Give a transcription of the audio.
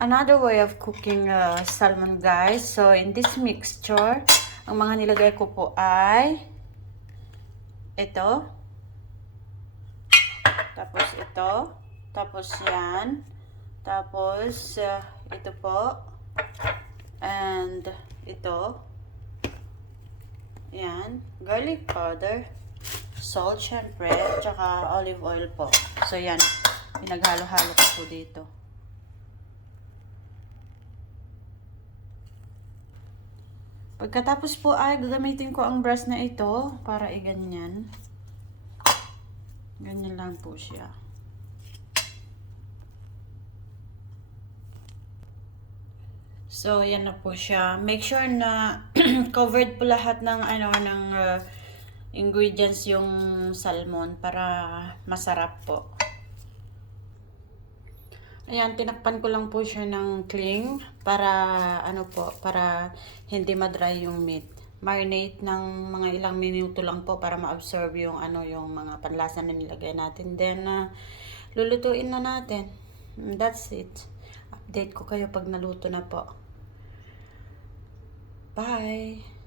Another way of cooking salmon, guys. So in this mixture, ang mga nilagay ko po ay ito, tapos ito, tapos yan, tapos ito po, and ito, yan, garlic powder, salt syempre, tsaka olive oil po. So yan, pinaghalo-halo ko po dito. Pagkatapos po ay gagamitin ko ang brush na ito para iganyan. Ganyan lang po siya. So, yan na po siya. Make sure na covered po lahat ng ingredients yung salmon para masarap po. Ayan, tinakpan ko lang po siya ng cling para para hindi ma-dry yung meat. Marinate ng mga ilang minuto lang po para ma-absorb yung yung mga panlasa na nilagay natin. Then lulutuin na natin. That's it. Update ko kayo pag naluto na po. Bye.